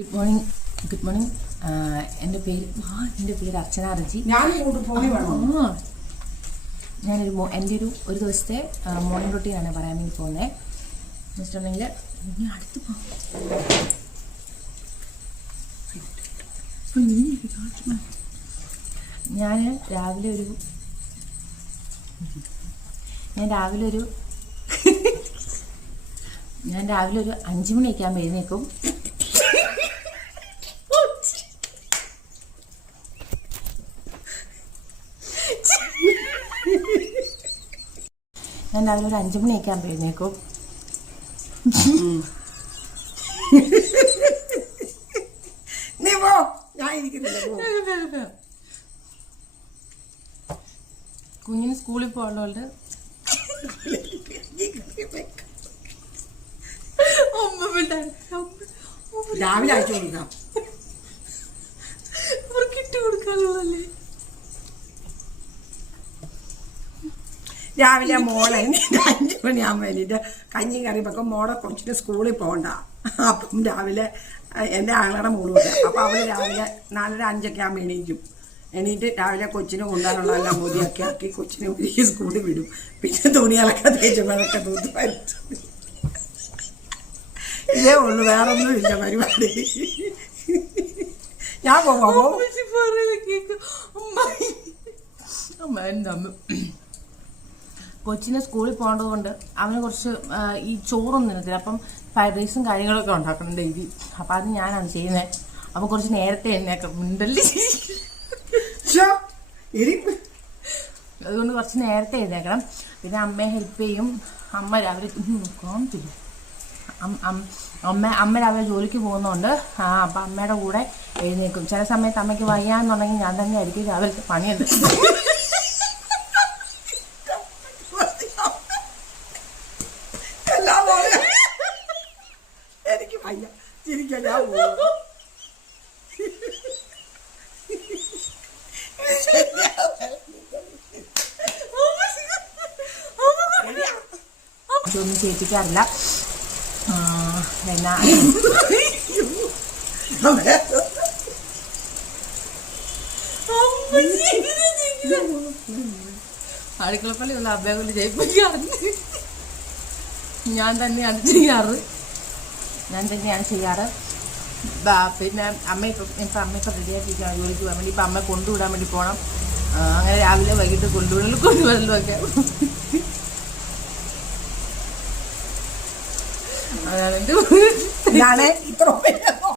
Good morning. Good morning. എൻ്റെ പേര് അർച്ചന റജി. എൻ്റെ ഒരു ദിവസത്തെ മോർണിംഗ് റൊട്ടീനാണ് പറയാൻ വേണ്ടി പോകുന്നത്. വെച്ചിട്ടുണ്ടെങ്കിൽ അടുത്ത് ഞാൻ രാവിലെ ഒരു 5 മണിയൊക്കെ ആകുമ്പോൾ എഴുന്നേക്കും. ഞാൻ രാവിലെ ഒരു 5 മണിയൊക്കെ ആകുമ്പോൾ എഴുന്നേക്കും. കുഞ്ഞിന് സ്കൂളിൽ പോകാനുള്ളതുകൊണ്ട് രാവിലെ അയച്ചു കൊടുക്കാം. ഇട്ട് കൊടുക്കാനുള്ളതല്ലേ. രാവിലെ മോളെ 5 മണിയാകുമ്പോൾ വേണ്ടിയിട്ട് കഞ്ഞി കറി വെക്കും. മോളെ കുറച്ചിട്ട് സ്കൂളിൽ പോകണ്ട. അപ്പം രാവിലെ എൻ്റെ ആങ്ങളുടെ മോള് വരും. അപ്പം അവള് രാവിലെ 4:05 ആകുമ്പോൾ എണീറ്റ് രാവിലെ കൊച്ചിനെ കൊണ്ടുപോകാനുള്ളതെല്ലാം മുതിയൊക്കെ ആക്കി കൊച്ചിനെ ഒരുക്കി സ്കൂളിൽ വിടും. പിന്നെ തുണികളൊക്കെ തേച്ചുമ്പോഴൊക്കെ തൂത്ത് വരച്ചു. ഇതേ ഉള്ളു, വേറൊന്നും ഇല്ല പരിപാടി. ഞാൻ പോകാമോ? കൊച്ചിനെ സ്കൂളിൽ പോകേണ്ടത് കൊണ്ട് അവന് കുറച്ച് ഈ ചോറൊന്നും തിന്നത്തില്ല. അപ്പം ഫ്രൈഡ് റൈസും കാര്യങ്ങളൊക്കെ ഉണ്ടാക്കണം ഡെയിലി. അപ്പം അത് ഞാനാണ് ചെയ്യുന്നത്. അപ്പം കുറച്ച് നേരത്തെ എഴുന്നേക്കാം. ഉണ്ടല്ലേ, അതുകൊണ്ട് കുറച്ച് നേരത്തെ എഴുന്നേക്കണം. പിന്നെ അമ്മയെ ഹെൽപ്പ് ചെയ്യും. അമ്മ രാവിലെ അമ്മ രാവിലെ ജോലിക്ക് പോകുന്നതുകൊണ്ട് അപ്പം അമ്മയുടെ കൂടെ എഴുന്നേക്കും. ചില സമയത്ത് അമ്മയ്ക്ക് വയ്യാന്നുണ്ടെങ്കിൽ ഞാൻ തന്നെ ആയിരിക്കും രാവിലത്തെ പണിയുണ്ട്. എനിക്ക് വയ്യ, ചിരിക്കാൻ ഇതൊന്നും ചെയ്യിപ്പിക്കാറില്ല. പിന്നെ അടുക്കളപ്പള്ളിയുള്ള അമ്മയെ കൊണ്ട് ചെയ്യിപ്പിക്കാറുണ്ട്. ഞാൻ തന്നെയാണ് ചെയ്യാറ്. പിന്നെ അമ്മ ഇപ്പം റെഡിയാക്കിയിരിക്കുകയാണ് ജോലിക്ക് പോകാൻ വേണ്ടി. ഇപ്പം അമ്മ കൊണ്ടുവിടാൻ വേണ്ടി പോകണം. അങ്ങനെ രാവിലെ വൈകിട്ട് കൊണ്ടുവരലും ഒക്കെ. അതാണ് എൻ്റെ